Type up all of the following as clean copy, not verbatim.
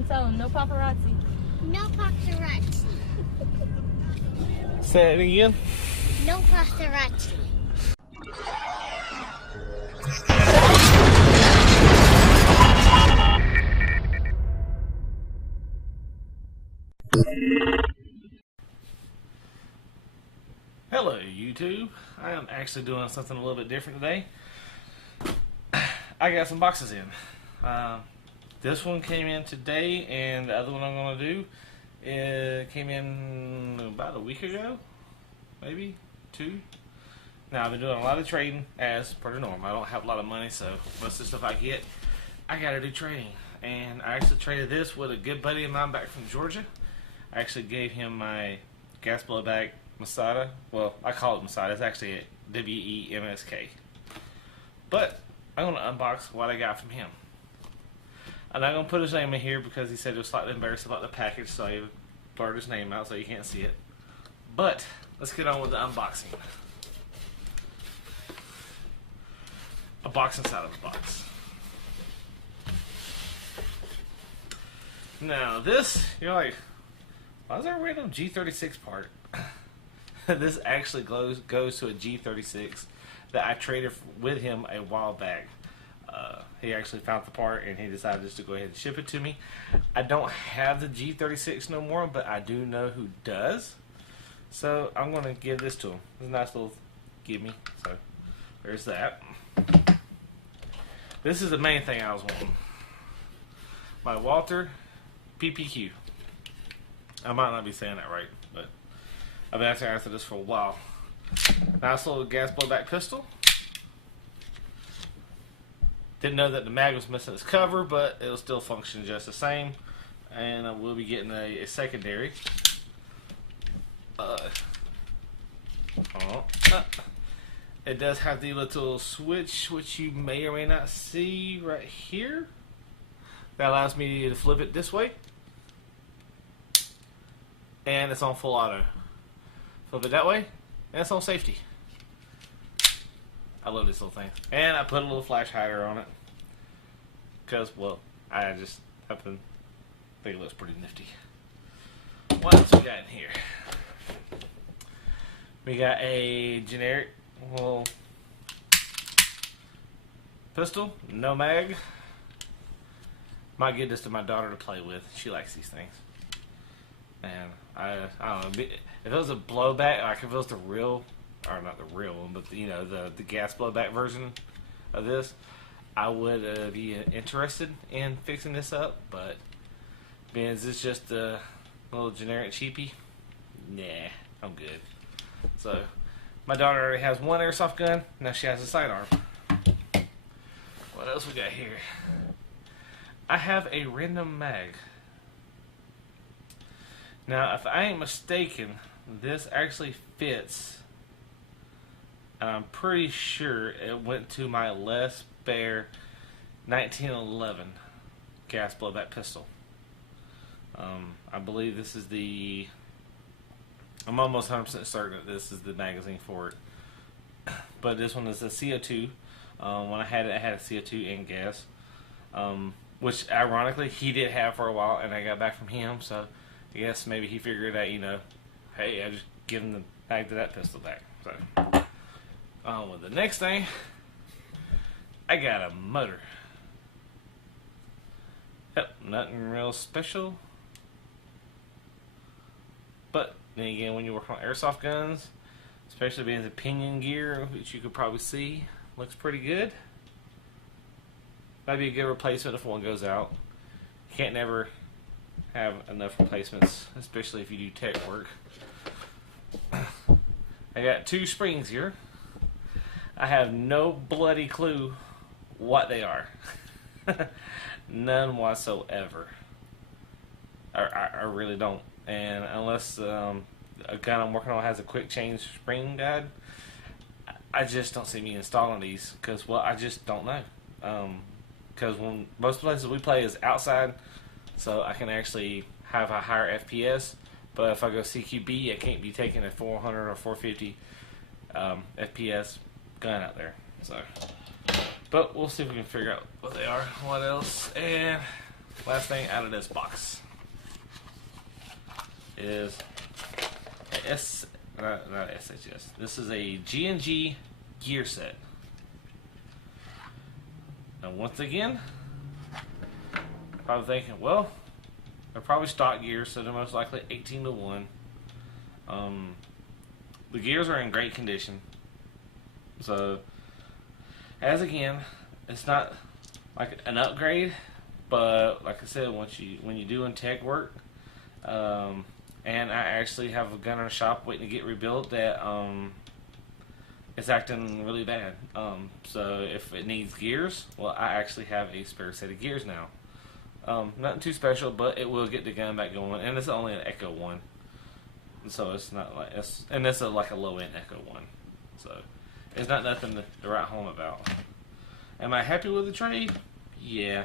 And tell them, no paparazzi. No paparazzi. Say it again. No paparazzi. Hello YouTube. I am actually doing something a little bit different today. I got some boxes in. This one came in today, and the other one I'm going to do came in about a week ago, maybe 2. Now I've been doing a lot of trading as per the norm. I don't have a lot of money, so most of the stuff I get, I got to do trading. And I actually traded this with a good buddy of mine back from Georgia. I actually gave him my gas blowback Masada. Well, I call it Masada. It's actually a WEMSK. But I'm going to unbox what I got from him. I'm not going to put his name in here because he said he was slightly embarrassed about the package, so I blurred his name out so you can't see it. But let's get on with the unboxing. A box inside of a box. Now this, you're like, why is there a random G36 part? This actually goes to a G36 that I traded with him a while back. He actually found the part and he decided just to go ahead and ship it to me. I don't have the G36 no more, but I do know who does. So I'm going to give this to him. It's a nice little gimme. So there's that. This is the main thing I was wanting. My Walter PPQ. I might not be saying that right, but I've been asking after this for a while. Nice little gas blowback pistol. Didn't know that the mag was missing its cover, but it'll still function just the same. And I will be getting a secondary. It does have the little switch, which you may or may not see right here. That allows me to flip it this way. And it's on full auto. Flip it that way, and it's on safety. I love this little thing. And I put a little flash hider on it. Because, well, I just happen to think it looks pretty nifty. What else we got in here? We got a generic little pistol, no mag. Might give this to my daughter to play with. She likes these things. And I don't know. If it was a blowback, like if it was the real, or not the real one, but the gas blowback version of this, I would be interested in fixing this up. But being as it's just a little generic cheapie, nah, I'm good. So my daughter already has one airsoft gun. Now she has a sidearm. What else we got here? I have a random mag. Now, if I ain't mistaken, this actually fits. I'm pretty sure it went to my Les Baer 1911 gas blowback pistol. I believe this is the... I'm almost 100% certain that this is the magazine for it. But this one is a CO2. When I had it, I had a CO2 and gas. Which, ironically, he did have for a while, and I got back from him, so... I guess maybe he figured out, hey, I just give him the bag to that pistol back. So, on with the next thing, I got a motor. Yep, nothing real special. But then again, when you work on airsoft guns, especially being the pinion gear, which you could probably see, looks pretty good. Might be a good replacement if one goes out. You can't never have enough replacements, especially if you do tech work. I got 2 springs here. I have no bloody clue what they are. None whatsoever. I really don't. And unless a gun I'm working on has a quick change spring guide, I just don't see me installing these because, well, I just don't know. Because when most places we play is outside, so I can actually have a higher FPS. But if I go CQB, I can't be taking a 400 or 450 FPS gun out there. So, but we'll see if we can figure out what they are. What else? And last thing out of this box is not SHS. This is a G&G gear set. Now, once again, probably thinking, well, they're probably stock gears, so they're most likely 18-to-1. The gears are in great condition. So, as again, it's not like an upgrade, but like I said, when you doing tech work, and I actually have a gun in a shop waiting to get rebuilt that it's acting really bad. So if it needs gears, well, I actually have a spare set of gears now. Nothing too special, but it will get the gun back going, and it's only an Echo 1. So it's not like and it's like a low-end Echo 1. So it's not nothing to write home about. Am I happy with the trade? Yeah.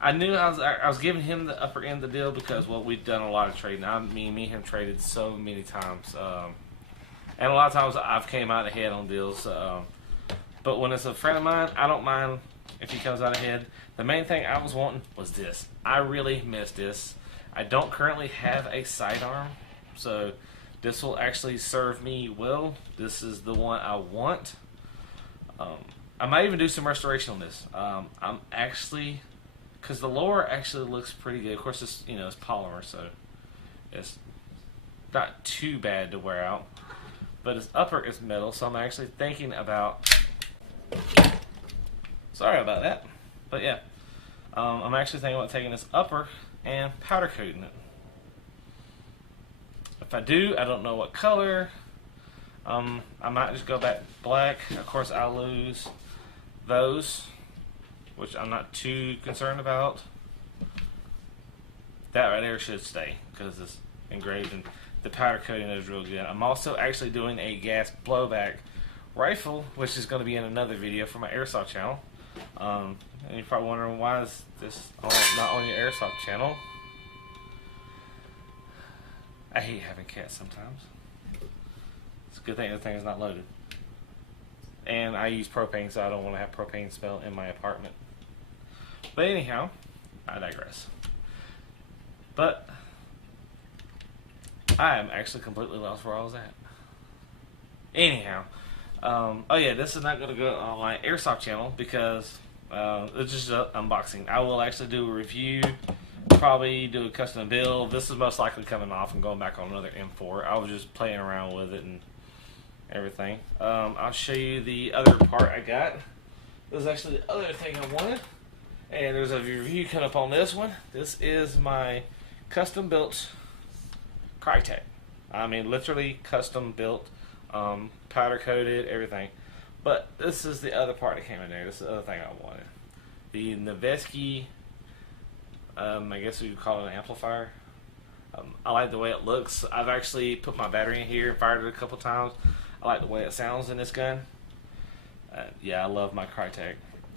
I knew I was giving him the upper end of the deal because, well, we've done a lot of trading. Me and him traded so many times. And a lot of times I've came out ahead on deals. But when it's a friend of mine, I don't mind if he comes out ahead. The main thing I was wanting was this. I really miss this. I don't currently have a sidearm, so this will actually serve me well. This is the one I want. I might even do some restoration on this. I'm actually, because the lower actually looks pretty good. Of course, it's it's polymer, so it's not too bad to wear out. But its upper is metal, so I'm actually thinking about. Sorry about that, but yeah, I'm actually thinking about taking this upper and powder coating it. If I do, I don't know what color. I might just go back black. Of course, I'll lose those, which I'm not too concerned about. That right there should stay because it's engraved, and the powder coating is real good. I'm also actually doing a gas blowback rifle, which is going to be in another video for my airsoft channel. And you're probably wondering, why is this not on your airsoft channel? I hate having cats sometimes. It's a good thing the thing is not loaded. And I use propane, so I don't want to have propane smell in my apartment. But anyhow, I digress. But I am actually completely lost where I was at. Anyhow, oh yeah, this is not going to go on my airsoft channel because it's just an unboxing. I will actually do a review, probably do a custom build. This is most likely coming off and going back on another M4. I was just playing around with it and everything. I'll show you the other part I got. This is actually the other thing I wanted, and there's a review coming up on this one. This is my custom built Crytek. I mean, literally custom built, powder coated, everything. But this is the other part that came in there. This is the other thing I wanted. The Noveski, I guess we would call it an amplifier. I like the way it looks. I've actually put my battery in here and fired it a couple times. I like the way it sounds in this gun. Yeah, I love my Crytek.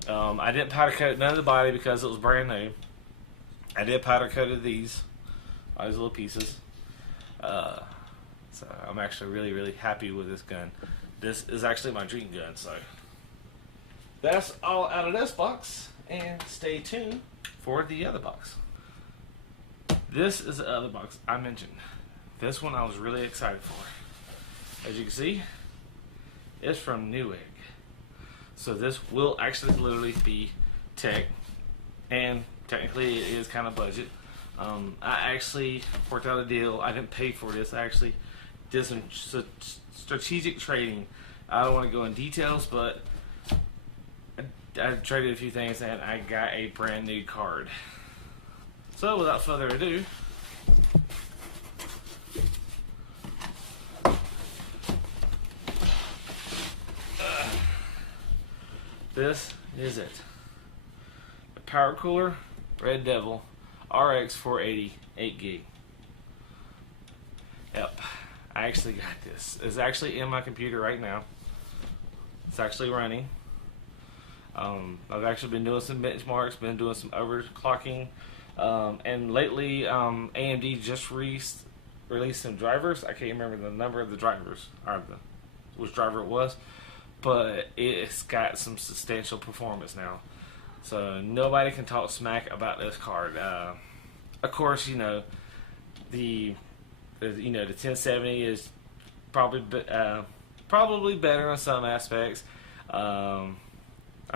I didn't powder coat none of the body because it was brand new. I did powder coated these little pieces. So I'm actually really, really happy with this gun. This is actually my dream gun. So that's all out of this box. And stay tuned for the other box. This is the other box I mentioned. This one I was really excited for. As you can see, it's from Newegg. So this will actually literally be tech, and technically it is kind of budget. I actually worked out a deal. I didn't pay for this. I actually did some strategic trading. I don't want to go in details, but I traded a few things and I got a brand new card. So without further ado, this is it. The Power Cooler Red Devil RX 480 8GB. Yep, I actually got this. It's actually in my computer right now. It's actually running. I've actually been doing some benchmarks, been doing some overclocking, and lately AMD just released some drivers. I can't remember the number of the drivers, or which driver it was, but it's got some substantial performance now. So nobody can talk smack about this card. Of course, the 1070 is probably better in some aspects. I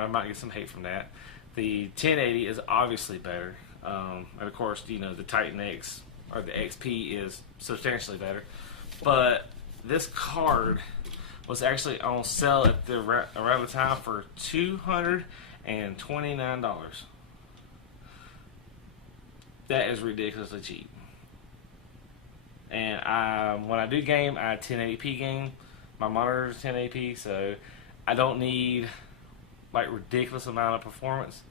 might get some hate from that. The 1080 is obviously better, and of course, the Titan X or the XP is substantially better. But this card was actually on sale at around the time for $229. That is ridiculously cheap. And when I do game, I 1080p game. My monitor is 1080p, so I don't need like ridiculous amount of performance.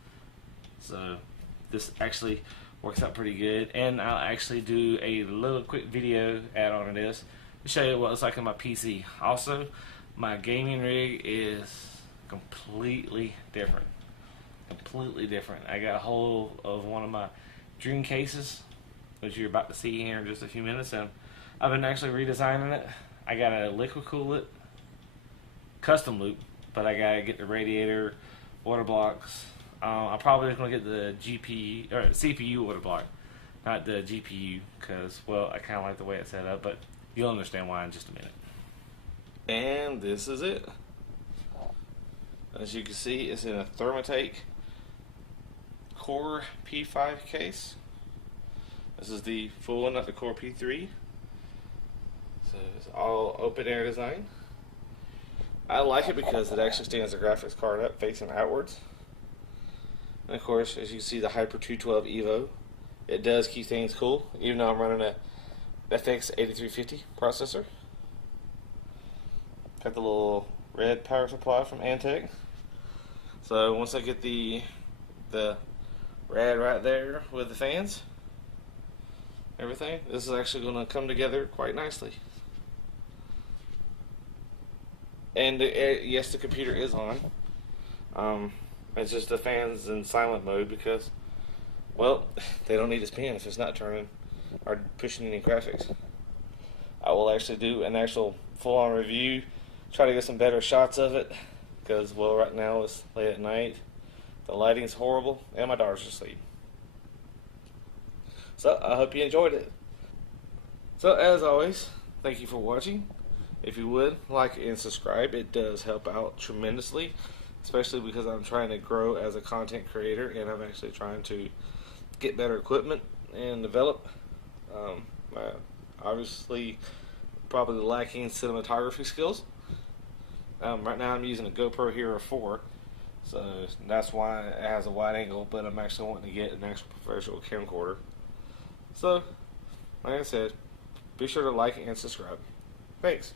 So this actually works out pretty good. And I'll actually do a little quick video add on to this to show you what it's like on my PC. Also, my gaming rig is completely different. Completely different. I got a hold of one of my dream cases, which you're about to see here in just a few minutes, and I've been actually redesigning it. I got to liquid cool it, custom loop, but I gotta get the radiator, water blocks. I'm probably going to get the GPU or CPU water block, not the GPU, because I kind of like the way it's set up, but you'll understand why in just a minute. And this is it. As you can see, it's in a Thermatake Core P5 case. This is the full one, not the Core P3. So it's all open air design. I like it because it actually stands the graphics card up facing outwards. And of course, as you see, the Hyper 212 Evo, it does keep things cool, even though I'm running a FX 8350 processor. Got the little red power supply from Antec. So once I get the rad right there with the fans, everything, this is actually going to come together quite nicely. And yes, the computer is on. It's just the fans in silent mode because, they don't need to spin if it's not turning or pushing any graphics. I will actually do an actual full-on review, try to get some better shots of it, because, right now it's late at night. The lighting's horrible, and my daughter's asleep. So, I hope you enjoyed it. So, as always, thank you for watching. If you would, like and subscribe, it does help out tremendously, especially because I'm trying to grow as a content creator, and I'm actually trying to get better equipment and develop. Obviously, probably lacking cinematography skills. Right now I'm using a GoPro Hero 4, so that's why it has a wide angle, but I'm actually wanting to get an actual professional camcorder. So, like I said, be sure to like and subscribe. Thanks.